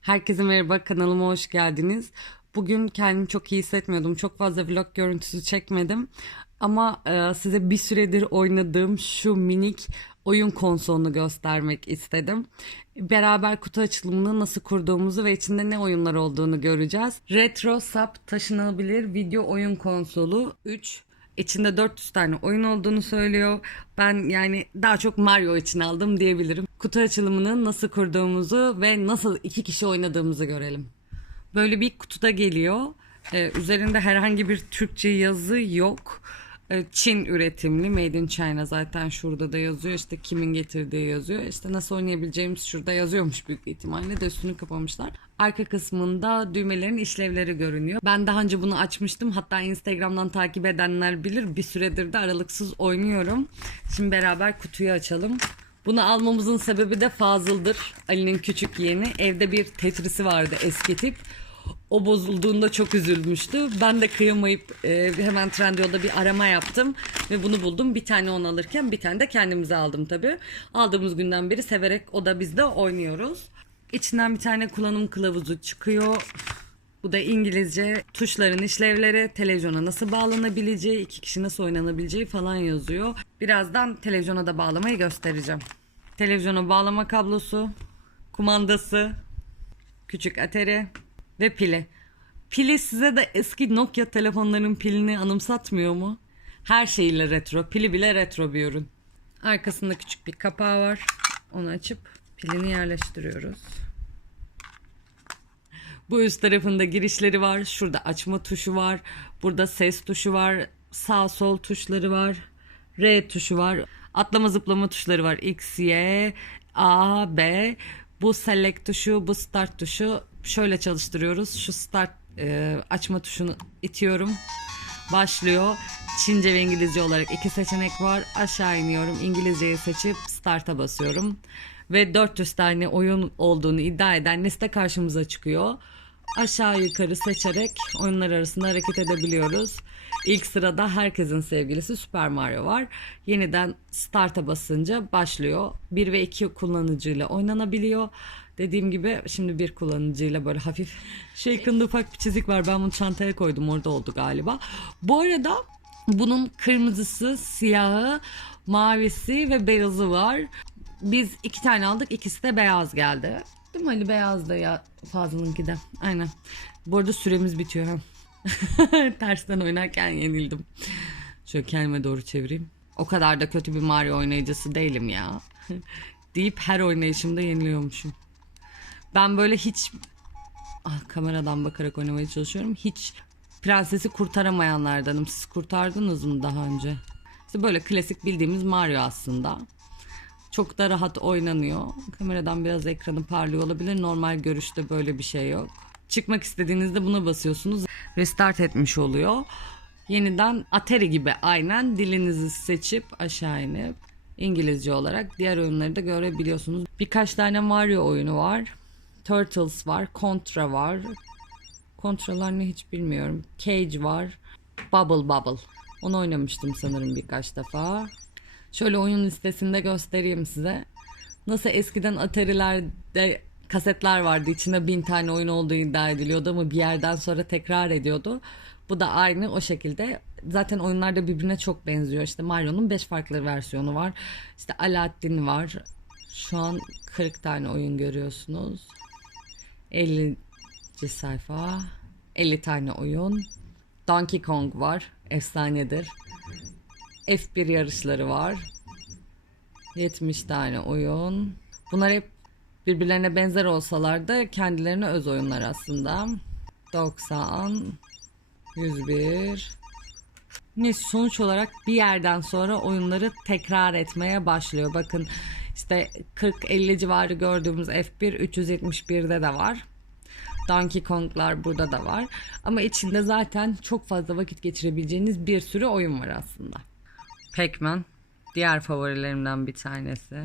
Herkese merhaba kanalıma hoş geldiniz. Bugün kendimi çok iyi hissetmiyordum. Çok fazla vlog görüntüsü çekmedim. Ama e, size bir süredir oynadığım şu minik oyun konsolunu göstermek istedim. Beraber kutu açılımını nasıl kurduğumuzu ve içinde ne oyunlar olduğunu göreceğiz. Retro Sap taşınabilir video oyun konsolu 3 İçinde 400 tane oyun olduğunu söylüyor. Ben yani daha çok Mario için aldım diyebilirim. Kutu açılımını nasıl kurduğumuzu ve nasıl iki kişi oynadığımızı görelim. Böyle bir kutuda geliyor. Ee, üzerinde herhangi bir Türkçe yazı yok. Ee, Çin üretimli Made in China zaten şurada da yazıyor. İşte kimin getirdiği yazıyor. İşte nasıl oynayabileceğimiz şurada yazıyormuş büyük ihtimalle de üstünü kapamışlar. Arka kısmında düğmelerin işlevleri görünüyor. Ben daha önce bunu açmıştım. Hatta Instagram'dan takip edenler bilir. Bir süredir de aralıksız oynuyorum. Şimdi beraber kutuyu açalım. Bunu almamızın sebebi de Fazıl'dır. Ali'nin küçük yeğeni. Evde bir Tetris'i vardı eski tip. O bozulduğunda çok üzülmüştü. Ben de kıyamayıp e, hemen Trendyol'da bir arama yaptım ve bunu buldum. Bir tane onu alırken bir tane de kendimize aldım tabii. Aldığımız günden beri severek o da biz de oynuyoruz. İçinden bir tane kullanım kılavuzu çıkıyor. Bu da İngilizce tuşların işlevleri, televizyona nasıl bağlanabileceği, iki kişi nasıl oynanabileceği falan yazıyor. Birazdan televizyona da bağlamayı göstereceğim. Televizyona bağlama kablosu, kumandası, küçük ateri ve pili. Pili size de eski Nokia telefonların pilini anımsatmıyor mu? Her şeyiyle retro. Pili bile retro bir ürün. Arkasında küçük bir kapağı var. Onu açıp pilini yerleştiriyoruz. Bu üst tarafında girişleri var. Şurada açma tuşu var. Burada ses tuşu var. Sağ sol tuşları var. R tuşu var. Atlama zıplama tuşları var. X, Y, A, B. Bu select tuşu, bu start tuşu. Şöyle çalıştırıyoruz. Şu start e, açma tuşunu itiyorum. Başlıyor. Çince ve İngilizce olarak iki seçenek var. Aşağı iniyorum. İngilizceyi seçip start'a basıyorum. Ve 400 tane oyun olduğunu iddia eden liste karşımıza çıkıyor. Aşağı yukarı seçerek oyunlar arasında hareket edebiliyoruz. İlk sırada herkesin sevgilisi Super Mario var. Yeniden start'a basınca başlıyor. 1 ve 2 kullanıcıyla oynanabiliyor. Dediğim gibi şimdi bir kullanıcıyla böyle hafif şeklinde ufak bir çizik var. Ben bunu çantaya koydum orada oldu galiba. Bu arada bunun kırmızısı, siyahı, mavisi ve beyazı var. Biz iki tane aldık. ikisi de beyaz geldi. Değil mi Ali beyaz da ya Fazıl'ınki de. Aynen. Bu arada süremiz bitiyor. Tersten oynarken yenildim. Şöyle kendime doğru çevireyim. O kadar da kötü bir Mario oynayıcısı değilim ya. deyip her oynayışımda yeniliyormuşum. Ben böyle hiç ah, kameradan bakarak oynamaya çalışıyorum. Hiç prensesi kurtaramayanlardanım. Siz kurtardınız mı daha önce? İşte böyle klasik bildiğimiz Mario aslında. Çok da rahat oynanıyor. Kameradan biraz ekranı parlıyor olabilir. Normal görüşte böyle bir şey yok. Çıkmak istediğinizde buna basıyorsunuz. Restart etmiş oluyor. Yeniden Atari gibi aynen dilinizi seçip aşağı inip İngilizce olarak diğer oyunları da görebiliyorsunuz. Birkaç tane Mario oyunu var. Turtles var, Contra var. Contralar ne hiç bilmiyorum. Cage var. Bubble Bubble. Onu oynamıştım sanırım birkaç defa. Şöyle oyun listesinde göstereyim size. Nasıl eskiden Atari'lerde kasetler vardı. İçinde bin tane oyun olduğu iddia ediliyordu ama bir yerden sonra tekrar ediyordu. Bu da aynı o şekilde. Zaten oyunlar da birbirine çok benziyor. İşte Mario'nun 5 farklı versiyonu var. İşte Aladdin var. Şu an 40 tane oyun görüyorsunuz. 50. sayfa. 50 tane oyun. Donkey Kong var. Efsanedir. F1 yarışları var. 70 tane oyun. Bunlar hep birbirlerine benzer olsalar da kendilerine öz oyunlar aslında. 90 101 Neyse sonuç olarak bir yerden sonra oyunları tekrar etmeye başlıyor. Bakın işte 40-50 civarı gördüğümüz F1 371'de de var. Donkey Kong'lar burada da var. Ama içinde zaten çok fazla vakit geçirebileceğiniz bir sürü oyun var aslında. Pac-Man diğer favorilerimden bir tanesi.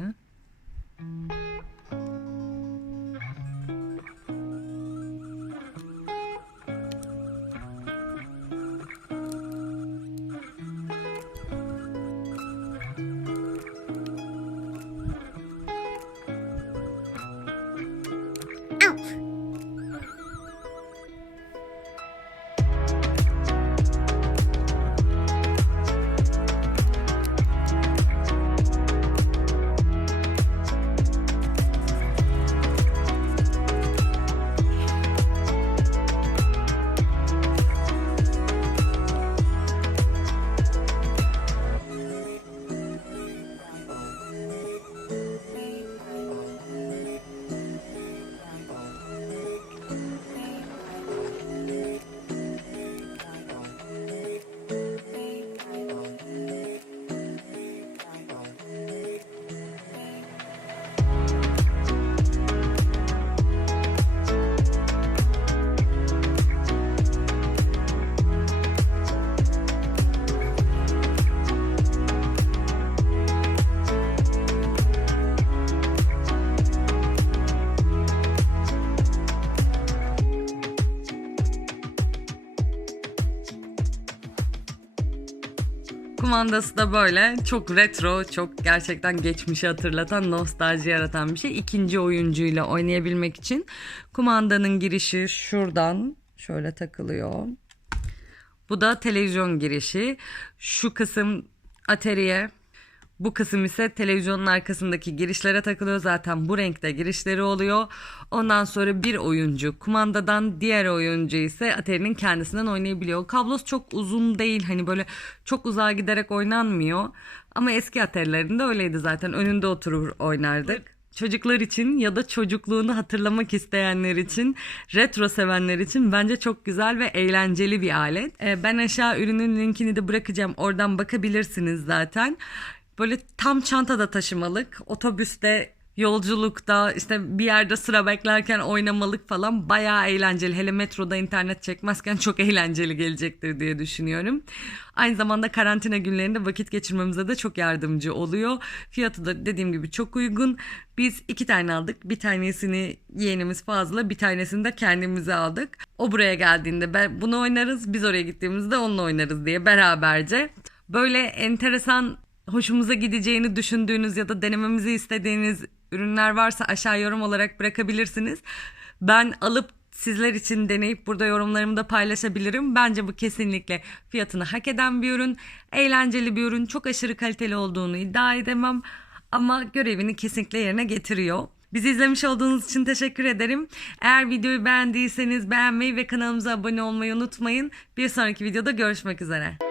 Kumandası da böyle çok retro, çok gerçekten geçmişi hatırlatan, nostalji yaratan bir şey. İkinci oyuncuyla oynayabilmek için kumandanın girişi şuradan şöyle takılıyor. Bu da televizyon girişi. Şu kısım ateriye. Bu kısım ise televizyonun arkasındaki girişlere takılıyor. Zaten bu renkte girişleri oluyor. Ondan sonra bir oyuncu kumandadan diğer oyuncu ise Atari'nin kendisinden oynayabiliyor. Kablosu çok uzun değil. Hani böyle çok uzağa giderek oynanmıyor. Ama eski Atari'lerinde öyleydi zaten. Önünde oturur oynardık. Çocuklar için ya da çocukluğunu hatırlamak isteyenler için, retro sevenler için bence çok güzel ve eğlenceli bir alet. Ee, ben aşağı ürünün linkini de bırakacağım. Oradan bakabilirsiniz zaten. Böyle tam çantada taşımalık, otobüste, yolculukta, işte bir yerde sıra beklerken oynamalık falan bayağı eğlenceli. Hele metroda internet çekmezken çok eğlenceli gelecektir diye düşünüyorum. Aynı zamanda karantina günlerinde vakit geçirmemize de çok yardımcı oluyor. Fiyatı da dediğim gibi çok uygun. Biz iki tane aldık. Bir tanesini yeğenimiz fazla, bir tanesini de kendimize aldık. O buraya geldiğinde ben bunu oynarız, biz oraya gittiğimizde onunla oynarız diye beraberce. Böyle enteresan hoşumuza gideceğini düşündüğünüz ya da denememizi istediğiniz ürünler varsa aşağı yorum olarak bırakabilirsiniz. Ben alıp sizler için deneyip burada yorumlarımı da paylaşabilirim. Bence bu kesinlikle fiyatını hak eden bir ürün. Eğlenceli bir ürün. Çok aşırı kaliteli olduğunu iddia edemem. Ama görevini kesinlikle yerine getiriyor. Bizi izlemiş olduğunuz için teşekkür ederim. Eğer videoyu beğendiyseniz beğenmeyi ve kanalımıza abone olmayı unutmayın. Bir sonraki videoda görüşmek üzere.